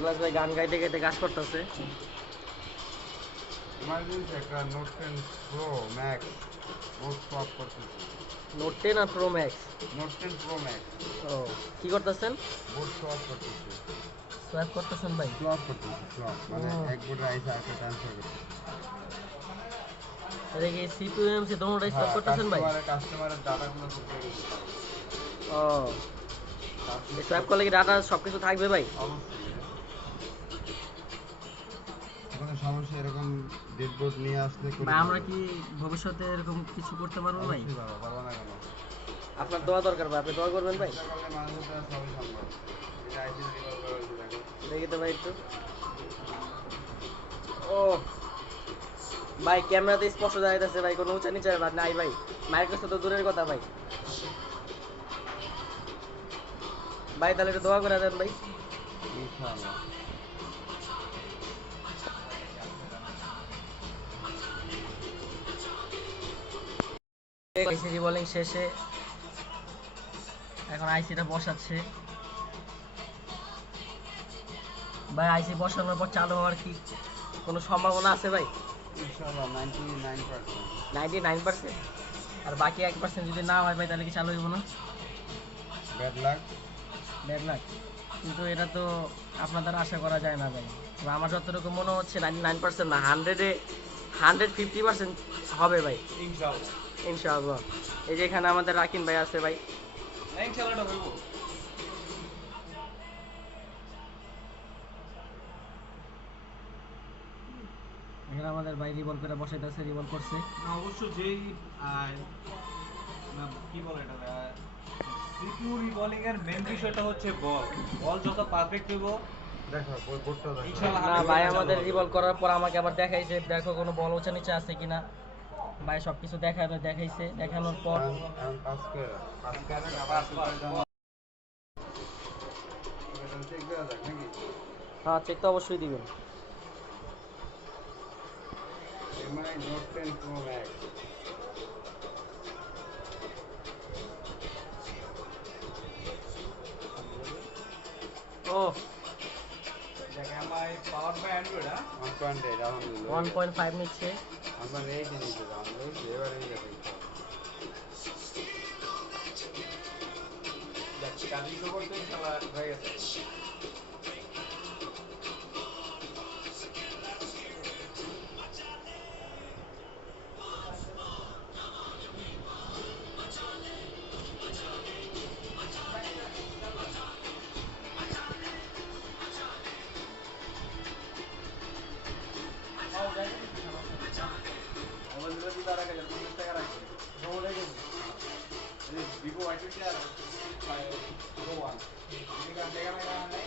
Niklas ভাই গান গাইতে গাইতে কাজ করতেছে। ইমার্জেন্সি একটা note 10 pro max board swap করতেছি। নোট 10 আর pro max? Note 10 pro max. ও, কি করতেছেন? বোর্ড সোয়াপ করতেছি। সোয়াপ করতেছেন ভাই? সোয়াপ করতেছি, সোয়াপ মানে এক বোর্ডে আইসা একটা ট্রান্সফার করতেছি। এটা কি সিপিইউ এমসি দোনোটাই সোয়াপ করতেছেন ভাই? কাস্টমারের ডাটাগুলো ঢুকে গেছে। ও, সোয়াপ করলে কি ডাটা সবকিছু থাকবে ভাই? অবশ্যই। কোনো সমস্যা এরকম ডেডবোর্ড নিয়ে আসলে ভাই আমরা কি ভবিষ্যতে এরকম কিছু করতে পারবো ভাই? পারবো না কেন? আপনার দোয়া দরকার ভাই, আপনি দোয়া করবেন ভাই। চেষ্টা করলে মানুষের দ্বারা সবই সম্ভব। এটা আইসি রিকল করা হয়েছে দেখো। দেখি তো ভাই একটু। ও ভাই, ক্যামেরাতে স্পষ্ট দেখা যাচ্ছে ভাই, কোনো উঁচা নিচে নাই ভাই। মাইক্রোসফট তো দূরের কথা ভাই। ভাই তাহলে একটু দোয়া করে দেন ভাই। ইনশাআল্লাহ। আইসি রিবলিং শেষে এখন আইসিটা বসাচ্ছে ভাই। আইসি বসানোর পর চালু হওয়ার কি কোনো সম্ভাবনা আছে ভাই? ইনশাআল্লাহ 99%। 99%? আর বাকি 1% যদি না হয় ভাই তাহলে কি চালু হইব না? Bad luck. Bad luck. কিন্তু এটা তো আপনার দ্বারা আশা করা যায় না ভাই। তবে আমার যতটুকু মনে হচ্ছে 99% না, 150% হবে ভাই ইনশাআল্লাহ। ইনশাআল্লাহ। এই যে এখানে আমাদের রাকিন ভাই আছে ভাই। ইনশাআল্লাহ হইব। এখানে আমাদের ভাই রিভল করে বসাইতেছে, রিভল করছে। অবশ্য যেই কি বলে এটা সিপিইউ রিভলিং এর মেন বিষয়টা হচ্ছে বল বল যত পারফেক্ট হইব। দেখো বোর্ডটা দেখো। ইনশাআল্লাহ না ভাই, আমাদের রিভল করার পর আমাকে আবার দেখাইছে, দেখো কোনো বল উঁচা নিচে আছে কিনা। ভাই সবকিছু দেখাইছে, দেখানোর পর পাস করে চেক দেওয়া যাক নাকি? হ্যাঁ, চেক তো অবশ্যই দিবেন। MI note 10 pro max. ও, এমআই পাওয়ার বাই অ্যান্ড্রয়েড 1.8 আলহামদুলিল্লাহ। 1.5 নিচ্ছে। আপনার এই জিনিসটা আমরা এবার এই গেছে। কাজী করতে ইনশাআল্লাহ হয়ে গেছে। মোবাইল দিলে দিতে আর 1050 টাকা রাখছে। ভিভো Y20 আর 1 টাকা নাই।